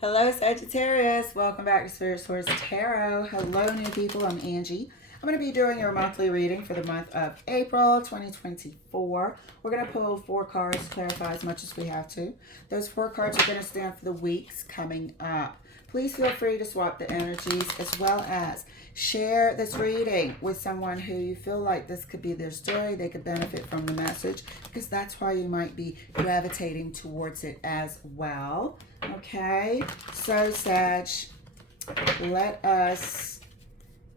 Hello, Sagittarius. Welcome back to Spirit Source Tarot. Hello, new people. I'm Angie. I'm going to be doing your monthly reading for the month of April 2024. We're going to pull 4 cards to clarify as much as we have to. Those 4 cards are going to stand for the weeks coming up. Please feel free to swap the energies as well as share this reading with someone who you feel like this could be their story. They could benefit from the message because that's why you might be gravitating towards it as well. Okay, so Sag, let us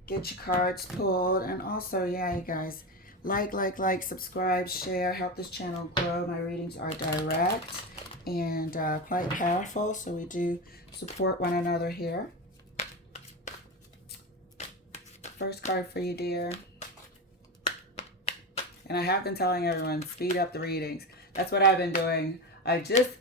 get your cards pulled. And also, yeah, you guys, like, subscribe, share, help this channel grow. My readings are direct and quite powerful, so we do support one another here. First card for you, dear. And I have been telling everyone, speed up the readings. That's what I've been doing. I just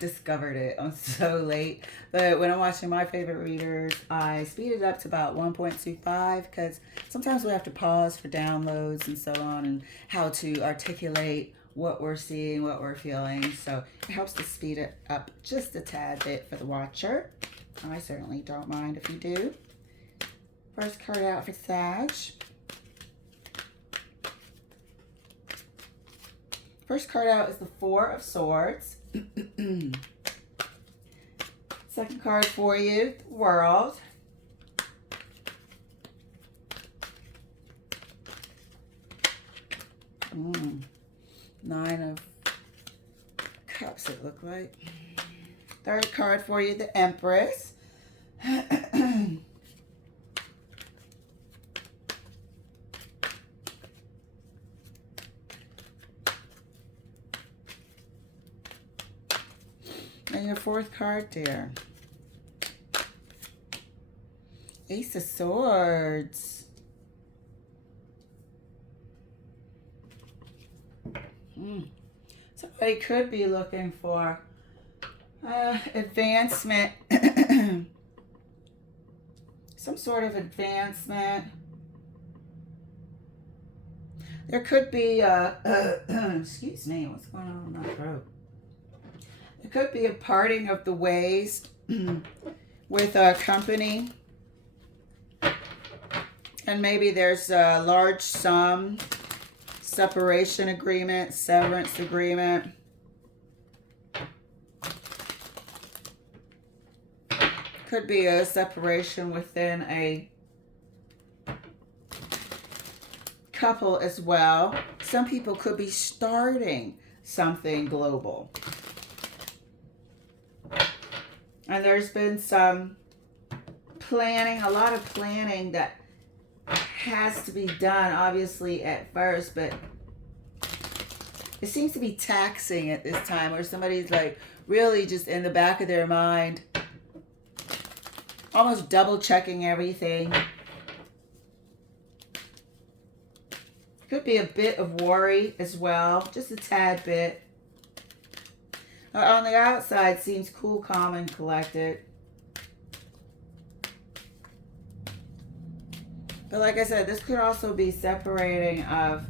discovered it. I'm so late. But when I'm watching my favorite readers, I speed it up to about 1.25 because sometimes we have to pause for downloads and so on and how to articulate what we're seeing, what we're feeling. So it helps to speed it up just a tad bit for the watcher. I certainly don't mind if you do. First card out for Sag. First card out is the Four of Swords. Second card for you, the World. Nine of Cups, it looked like. Third card for you, the Empress. And your fourth card, dear. Ace of Swords. Somebody could be looking for advancement. Some sort of advancement. There could be excuse me, what's going on in my throat? It could be a parting of the ways with a company. And maybe there's a large sum, separation agreement, severance agreement. Could be a separation within a couple as well. Some people could be starting something global. And there's been some planning, a lot of planning that has to be done, obviously, at first, but it seems to be taxing at this time, where somebody's like really just in the back of their mind, almost double checking everything. Could be a bit of worry as well, just a tad bit. On the outside, seems cool, calm, and collected. But like I said, this could also be separating of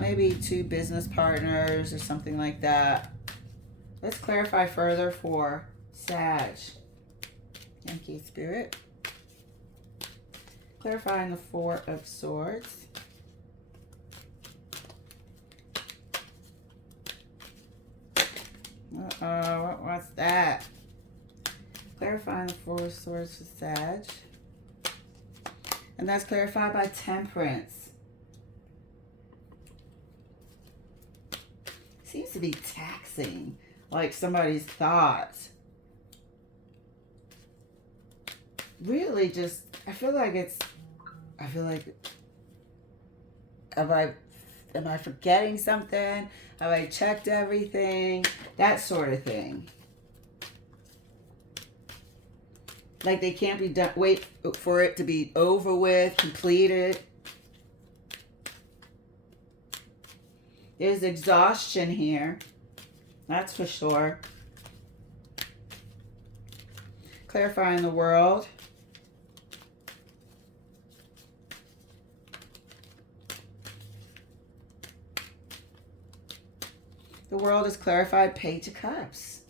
maybe 2 business partners or something like that. Let's clarify further for Sag. Thank you, Spirit. Clarifying the Four of Swords. Uh-oh, what's that? Clarifying the Four of Swords for Sag. And that's clarified by Temperance. Seems to be taxing, like somebody's thoughts. Really just, I feel like, am I forgetting something? Have I checked everything? That sort of thing. Like they can't be done, wait for it to be over with, completed. There's exhaustion here. That's for sure. Clarifying the World. The World is clarified, Page of Cups.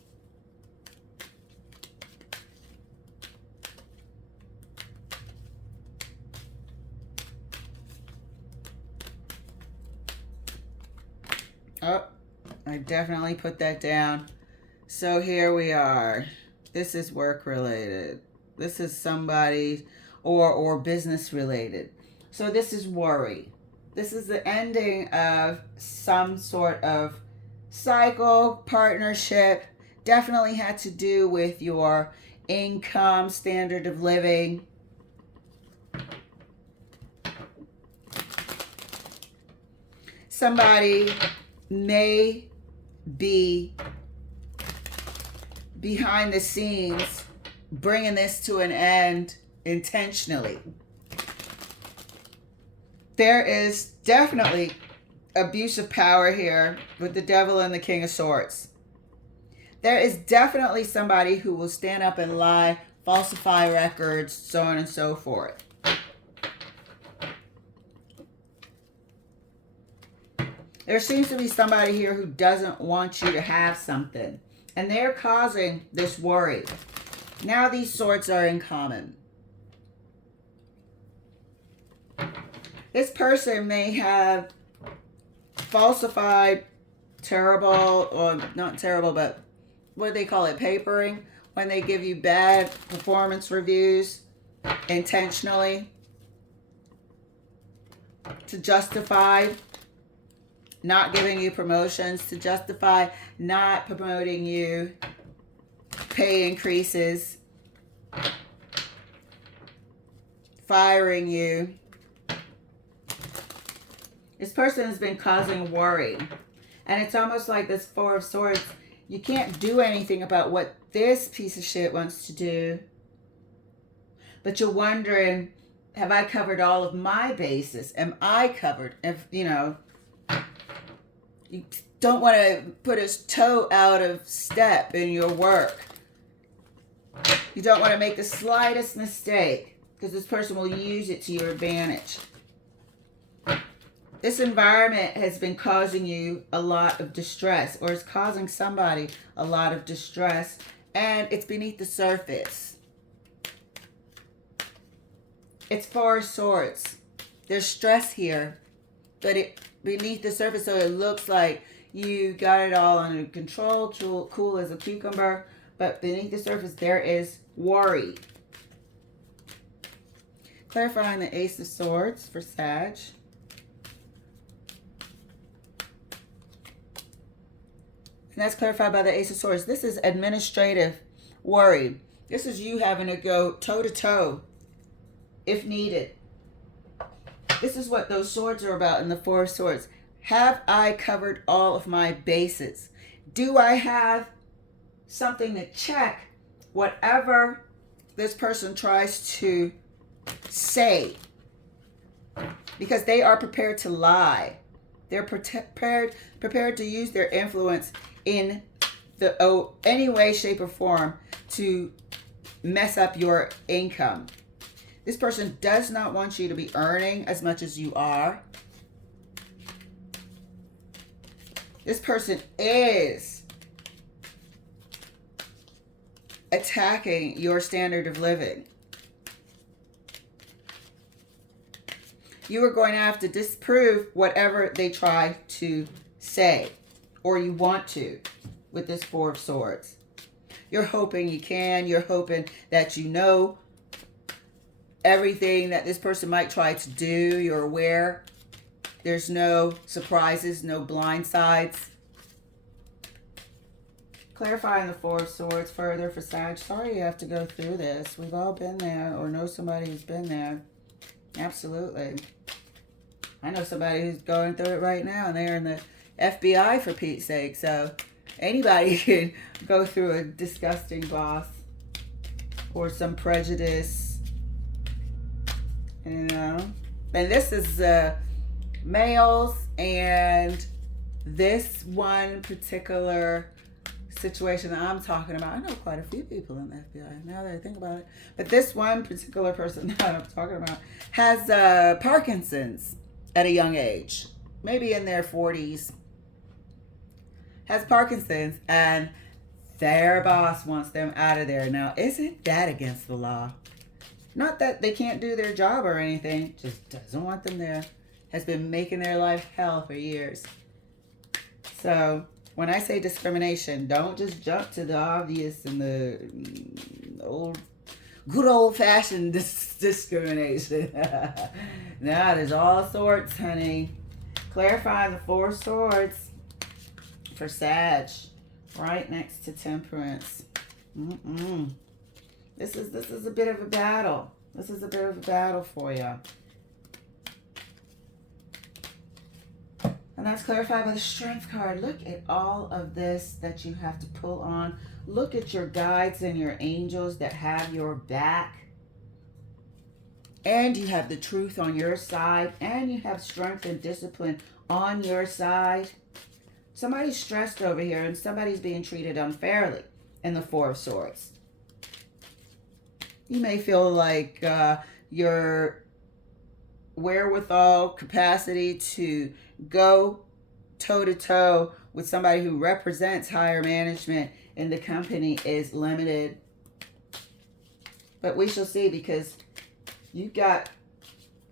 I definitely put that down. So here we are. This is work related. This is somebody or business related. So this is worry. This is the ending of some sort of cycle, partnership. Definitely had to do with your income, standard of living. Somebody may be behind the scenes bringing this to an end intentionally. There is definitely abuse of power here with the Devil and the King of Swords. There is definitely somebody who will stand up and lie, falsify records, so on and so forth. There seems to be somebody here who doesn't want you to have something, and they're causing this worry. Now these swords are in common. This person may have falsified terrible, or not terrible, but what do they call it? Papering. When they give you bad performance reviews intentionally to justify not giving you promotions, to justify not promoting you, pay increases, firing you. This person has been causing worry. And it's almost like this Four of Swords. You can't do anything about what this piece of shit wants to do. But you're wondering, have I covered all of my bases? Am I covered? If, you know, you don't want to put a toe out of step in your work. You don't want to make the slightest mistake, because this person will use it to your advantage. This environment has been causing you a lot of distress, or is causing somebody a lot of distress, and it's beneath the surface. It's Four of Swords. There's stress here, but it beneath the surface, so it looks like you got it all under control, cool as a cucumber, but beneath the surface there is worry. Clarifying the Ace of Swords for Sag. And that's clarified by the Ace of Swords. This is administrative worry. This is you having to go toe-to-toe if needed. This is what those swords are about in the Four of Swords. Have I covered all of my bases? Do I have something to check whatever this person tries to say? Because they are prepared to lie. They're prepared to use their influence in any way, shape, or form to mess up your income. This person does not want you to be earning as much as you are. This person is attacking your standard of living. You are going to have to disprove whatever they try to say, or you want to, with this Four of Swords. You're hoping you can. You're hoping that you know everything that this person might try to do. You're aware. There's no surprises, no blind sides. Clarifying the Four of Swords further for Sag. Sorry you have to go through this. We've all been there, or know somebody who's been there. Absolutely. I know somebody who's going through it right now, and they're in the FBI, for Pete's sake. So anybody can go through a disgusting boss or some prejudice, you know. And this is males, and this one particular situation that I'm talking about, I know quite a few people in the FBI now that I think about it, but this one particular person that I'm talking about has Parkinson's at a young age, maybe in their 40s, has Parkinson's, and their boss wants them out of there. Now, isn't that against the law? Not that they can't do their job or anything, just doesn't want them there. Has been making their life hell for years. So When I say discrimination, don't just jump to the obvious and the good old-fashioned discrimination. Now, there's all sorts, honey. Clarifying the Four Swords for Sag, right next to Temperance. This is a bit of a battle. This is a bit of a battle for you. And that's clarified by the Strength card. Look at all of this that you have to pull on. Look at your guides and your angels that have your back. And you have the truth on your side. And you have strength and discipline on your side. Somebody's stressed over here and somebody's being treated unfairly in the Four of Swords. You may feel like your wherewithal, capacity to go toe-to-toe with somebody who represents higher management in the company is limited. But we shall see, because you've got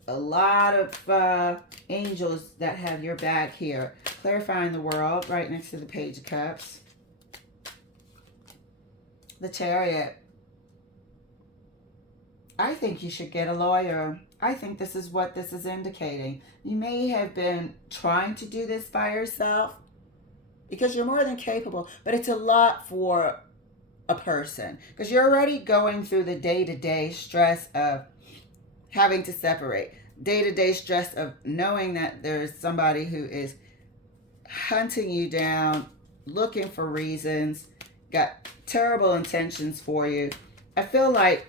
a lot of angels that have your back here. Clarifying the World right next to the Page of Cups. The Chariot. I think you should get a lawyer. I think this is what this is indicating. You may have been trying to do this by yourself because you're more than capable, but it's a lot for a person because you're already going through the day-to-day stress of having to separate, day-to-day stress of knowing that there's somebody who is hunting you down, looking for reasons, got terrible intentions for you. I feel like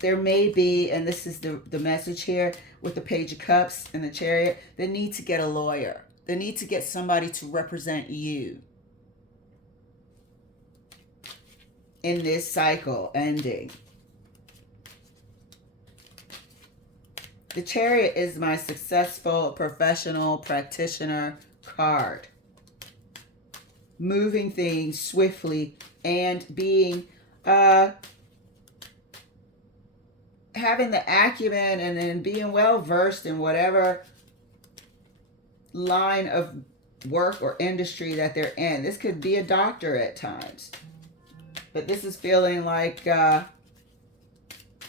there may be, and this is the message here with the Page of Cups and the Chariot, they need to get a lawyer. They need to get somebody to represent you in this cycle ending. The Chariot is my successful professional practitioner card. Moving things swiftly and being having the acumen and then being well versed in whatever line of work or industry that they're in. This could be a doctor at times, but this is feeling like let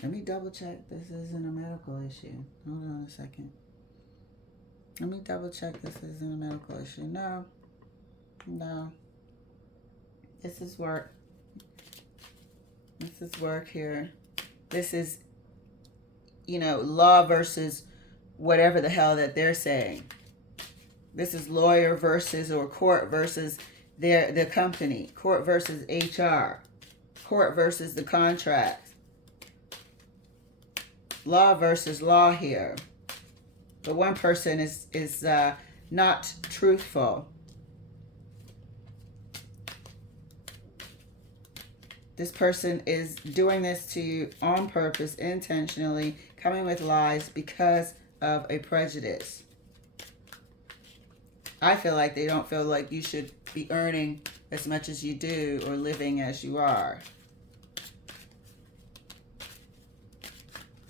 me double check this isn't a medical issue. Hold on a second. Let me double check this isn't a medical issue. No, this is work. This is work here. This is, law versus whatever the hell that they're saying. This is lawyer versus, or court versus the company. Court versus HR. Court versus the contract. Law versus law here. But one person is not truthful. This person is doing this to you on purpose, intentionally, coming with lies because of a prejudice. I feel like they don't feel like you should be earning as much as you do or living as you are.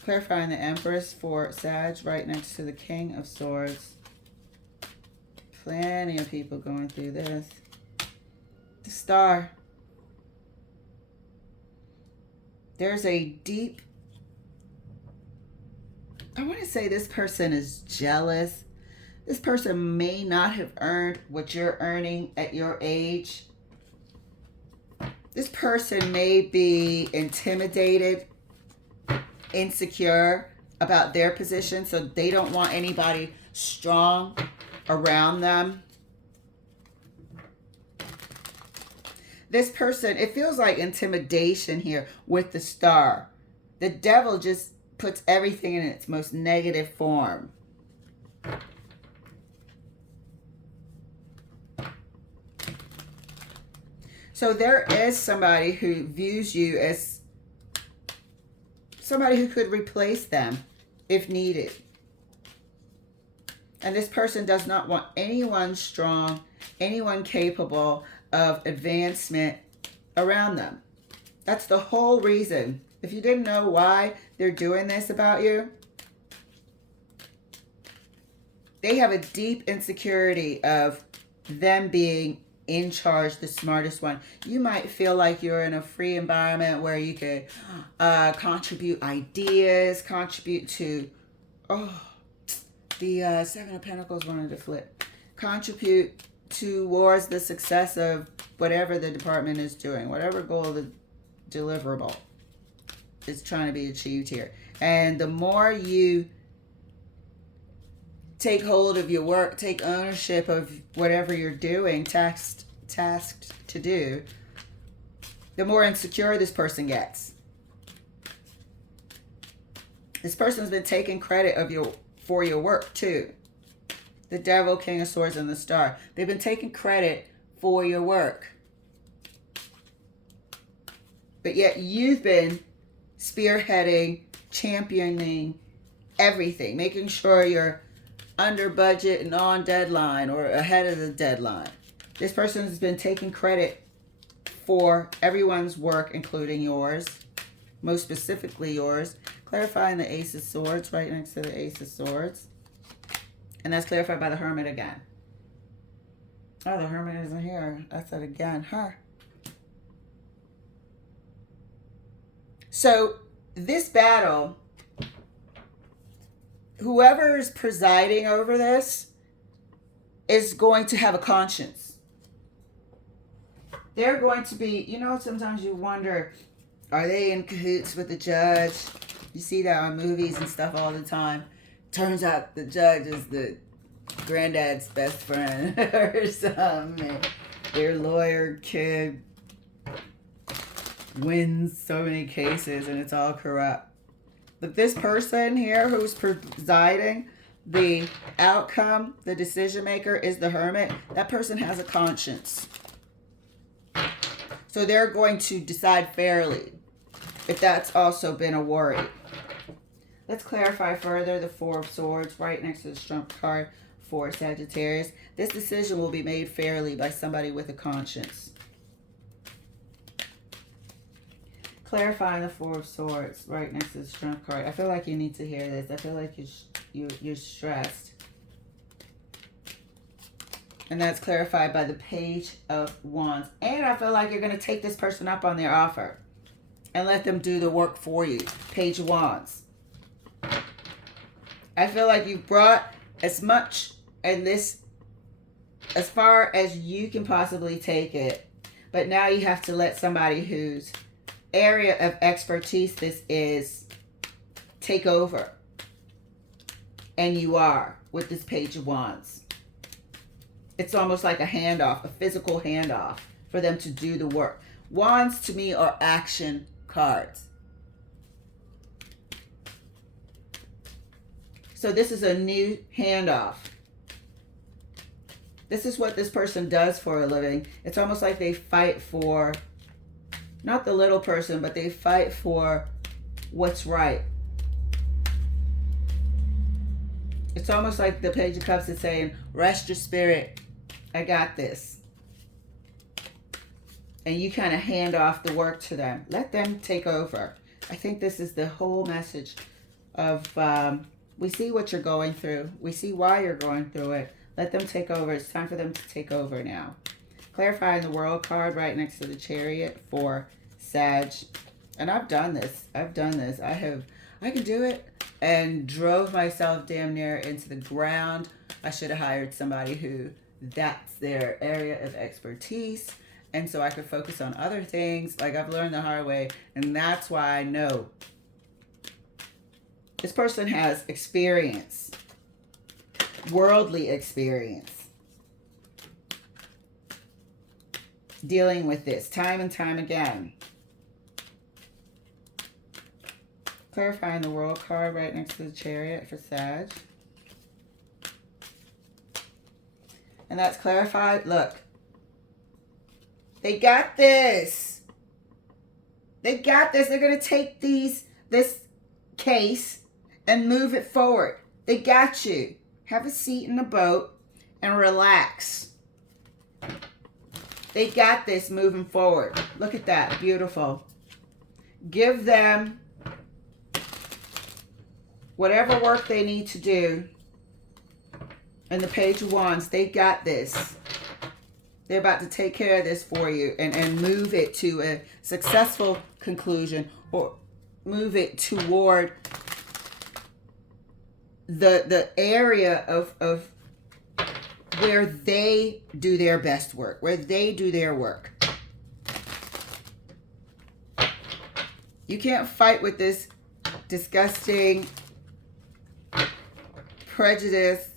Clarifying the Empress for Sag right next to the King of Swords. Plenty of people going through this. The Star. There's a deep, I want to say this person is jealous. This person may not have earned what you're earning at your age. This person may be intimidated, insecure about their position, so they don't want anybody strong around them. This person, it feels like intimidation here with the Star. The Devil just puts everything in its most negative form. So there is somebody who views you as somebody who could replace them if needed. And this person does not want anyone strong, anyone capable of advancement around them. That's the whole reason. If you didn't know why they're doing this about you, They have a deep insecurity of them being in charge, the smartest one. You might feel like you're in a free environment where you could contribute ideas, contribute to, the Seven of Pentacles wanted to flip. Contribute towards the success of whatever the department is doing, whatever goal the deliverable is trying to be achieved here. And the more you take hold of your work, take ownership of whatever you're doing, tasked to do, the more insecure this person gets. This person's been taking credit for your work too. The Devil, King of Swords, and the Star. They've been taking credit for your work. But yet you've been spearheading, championing everything, making sure you're under budget and on deadline or ahead of the deadline. This person has been taking credit for everyone's work, including yours, most specifically yours. Clarifying the Ace of Swords right next to the Ace of Swords. And that's clarified by the Hermit again. Oh, the Hermit isn't here. I said again, huh? So this battle, whoever's presiding over this is going to have a conscience. They're going to be, you know, sometimes you wonder, are they in cahoots with the judge? You see that on movies and stuff all the time. Turns out the judge is the granddad's best friend or something. Their lawyer kid wins so many cases and it's all corrupt. But this person here who's presiding, the outcome, the decision maker is the Hermit. That person has a conscience. So they're going to decide fairly if that's also been a worry. Let's clarify further the Four of Swords right next to the Strength card for Sagittarius. This decision will be made fairly by somebody with a conscience. Clarifying the Four of Swords right next to the Strength card. I feel like you need to hear this. I feel like you're stressed. And that's clarified by the Page of Wands. And I feel like you're going to take this person up on their offer and let them do the work for you. Page of Wands. I feel like you brought as much in this, as far as you can possibly take it. But now you have to let somebody whose area of expertise this is take over. And you are with this Page of Wands. It's almost like a handoff, a physical handoff for them to do the work. Wands to me are action cards. So this is a new handoff. This is what this person does for a living. It's almost like they fight for, not the little person, but they fight for what's right. It's almost like the Page of Cups is saying, rest your spirit. I got this. And you kind of hand off the work to them. Let them take over. I think this is the whole message of, we see what you're going through. We see why you're going through it. Let them take over. It's time for them to take over now. Clarifying the World card right next to the Chariot for Sag. And I've done this. I can do it. And drove myself damn near into the ground. I should have hired somebody who that's their area of expertise. And so I could focus on other things. Like I've learned the hard way. And that's why I know this person has experience. Worldly experience. Dealing with this time and time again. Clarifying the World card right next to the Chariot for Sag. And that's clarified. Look. They got this. They got this. They're going to take this case and move it forward. They got you. Have a seat in the boat and relax. They got this moving forward. Look at that. Beautiful. Give them whatever work they need to do And the Page of Wands, they got this. They're about to take care of this for you and move it to a successful conclusion, or move it toward the area of where they do their best work, where they do their work. You can't fight with this disgusting, prejudiced,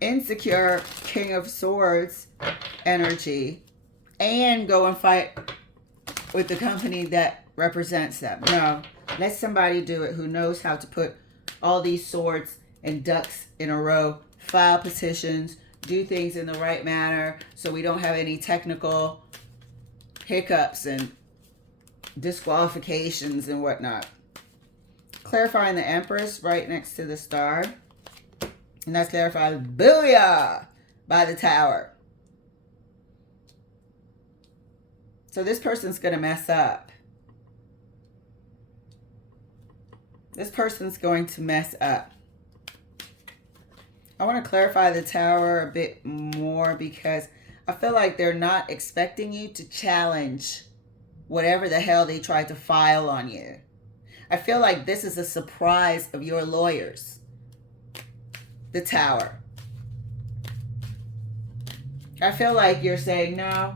insecure King of Swords energy and go and fight with the company that represents them. No, let somebody do it who knows how to put all these swords and ducks in a row, file petitions, do things in the right manner so we don't have any technical hiccups and disqualifications and whatnot. Clarifying the Empress right next to the star. And that's clarified, booyah, by the Tower. So this person's going to mess up. This person's going to mess up. I want to clarify the Tower a bit more because I feel like they're not expecting you to challenge whatever the hell they tried to file on you. I feel like this is a surprise of your lawyers. The Tower. I feel like you're saying, no,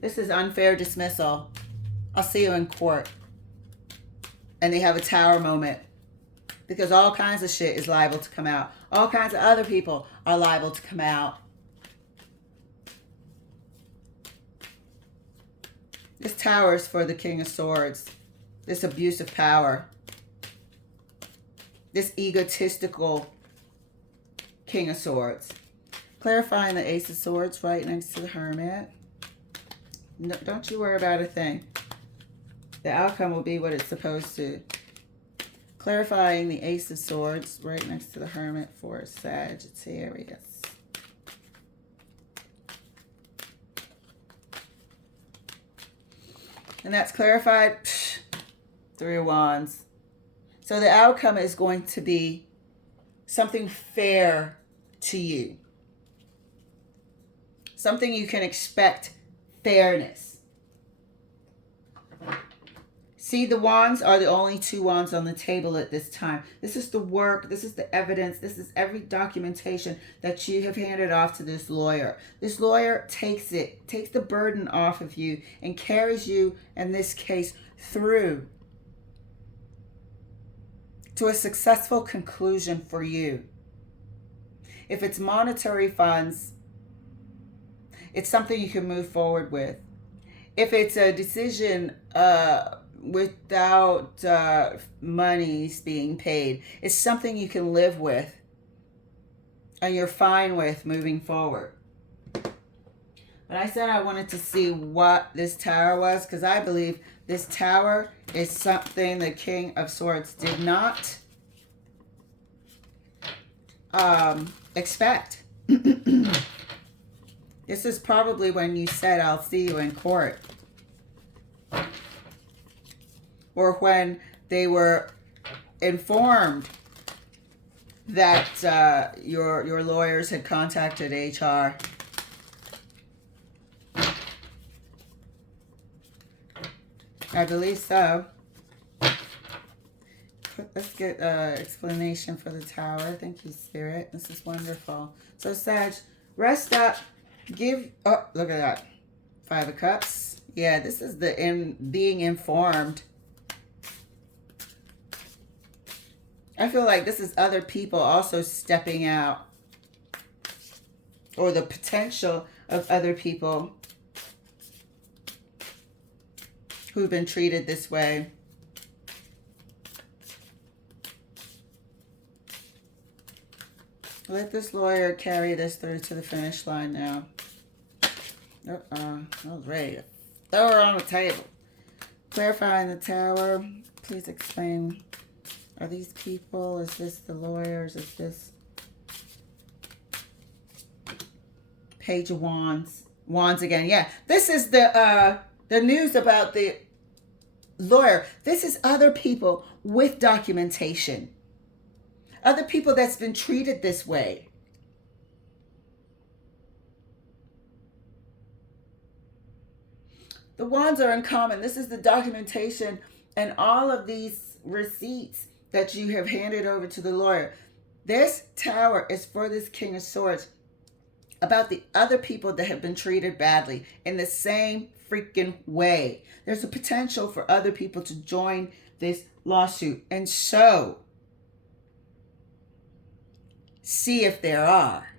this is unfair dismissal. I'll see you in court. And they have a Tower moment. Because all kinds of shit is liable to come out. All kinds of other people are liable to come out. This Tower is for the King of Swords. This abuse of power. This egotistical King of Swords. Clarifying the Ace of Swords right next to the Hermit. No, don't you worry about a thing. The outcome will be what it's supposed to. Clarifying the Ace of Swords right next to the Hermit for Sagittarius. And that's clarified. Three of Wands. So the outcome is going to be something fair to you. Something you can expect fairness. See, the wands are the only two wands on the table at this time. This is the work, this is the evidence, this is every documentation that you have handed off to this lawyer. This lawyer takes the burden off of you and carries you, in this case, through to a successful conclusion for you. If it's monetary funds, it's something you can move forward with. If it's a decision without monies being paid, it's something you can live with and you're fine with moving forward. But I said I wanted to see what this Tower was, because I believe this Tower is something the King of Swords did not expect. This is probably when you said, I'll see you in court. Or when they were informed that your lawyers had contacted HR. I believe so. Let's get an explanation for the Tower. Thank you, Spirit. This is wonderful. So, Sag, rest up. Oh, look at that. 5 of Cups. Yeah, this is the being informed. I feel like this is other people also stepping out. Or the potential of other people who've been treated this way. Let this lawyer carry this through to the finish line now. I was ready to throw her on the table. Clarifying the Tower. Please explain. Are these people? Is this the lawyers? Is this Page of Wands? Wands again. Yeah. This is the news about the lawyer. This is other people with documentation. Other people that's been treated this way. The wands are uncommon. This is the documentation and all of these receipts that you have handed over to the lawyer. This tower is for this King of Swords about the other people that have been treated badly in the same freaking way. There's a potential for other people to join this lawsuit. And so, see if there are.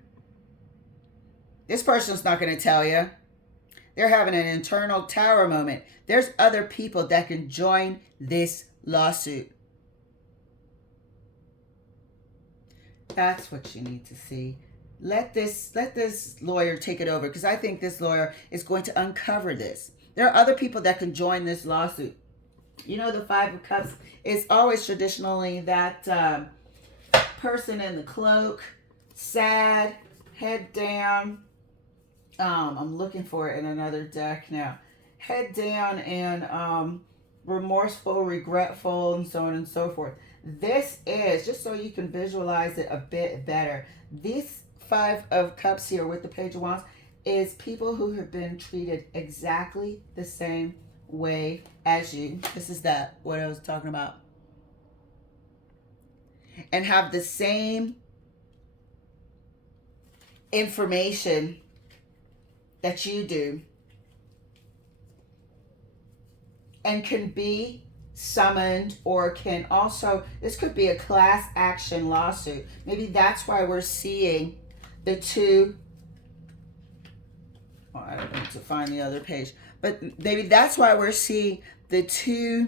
This person's not going to tell you. They're having an internal tower moment. There's other people that can join this lawsuit. That's what you need to see. Let this lawyer take it over, because I think this lawyer is going to uncover this. There are other people that can join this lawsuit. You know, the Five of Cups is always traditionally that person in the cloak, sad, head down. I'm looking for it in another deck now. Head down and remorseful, regretful, and so on and so forth. This is, just so you can visualize it a bit better, this Five of Cups here with the Page of Wands is people who have been treated exactly the same way as you. This is what I was talking about. And have the same information that you do. And can be summoned, or can also, this could be a class action lawsuit. Maybe that's why we're seeing the two, I don't need to find the other page, but maybe that's why we're seeing the two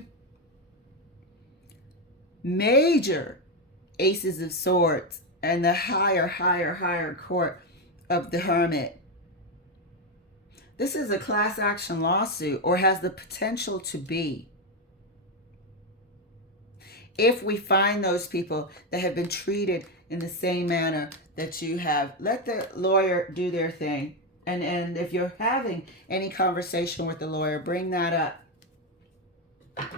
major aces of swords and the higher court of the Hermit. This is a class action lawsuit, or has the potential to be. If we find those people that have been treated in the same manner that you have, let the lawyer do their thing. And if you're having any conversation with the lawyer, bring that up.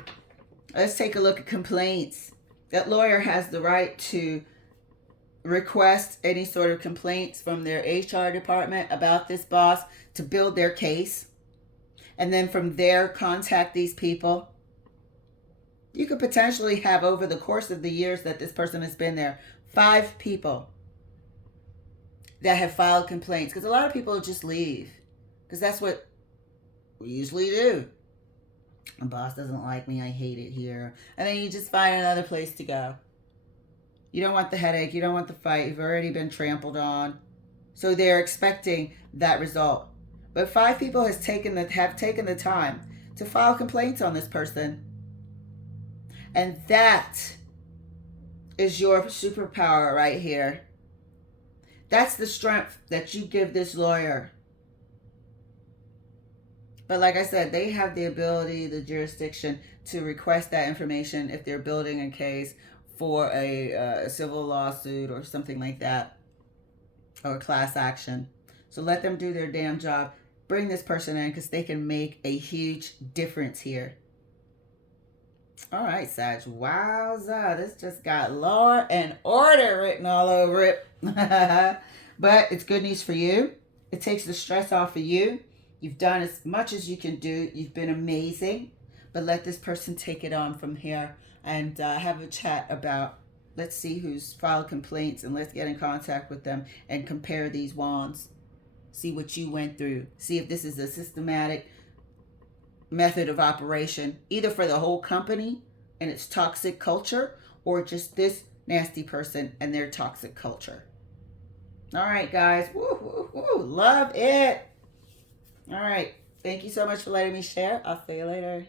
Let's take a look at complaints. That lawyer has the right to request any sort of complaints from their HR department about this boss to build their case. And then from there, contact these people. You could potentially have, over the course of the years that this person has been there, 5 people that have filed complaints. Because a lot of people just leave. Because that's what we usually do. My boss doesn't like me. I hate it here. And then you just find another place to go. You don't want the headache. You don't want the fight. You've already been trampled on. So they're expecting that result. But 5 people have taken the time to file complaints on this person. And that is your superpower right here. That's the strength that you give this lawyer. But like I said, they have the ability, the jurisdiction to request that information if they're building a case for a civil lawsuit or something like that, or a class action. So let them do their damn job. Bring this person in, because they can make a huge difference here. All right, Sag. Wowza. This just got law and order written all over it. But it's good news for you. It takes the stress off of you. You've done as much as you can do. You've been amazing. But let this person take it on from here and have a chat about, let's see who's filed complaints, and let's get in contact with them and compare these wands. See what you went through. See if this is a systematic method of operation, either for the whole company and its toxic culture, or just this nasty person and their toxic culture. All right, guys. Woo, woo, woo. Love it. All right. Thank you so much for letting me share. I'll see you later.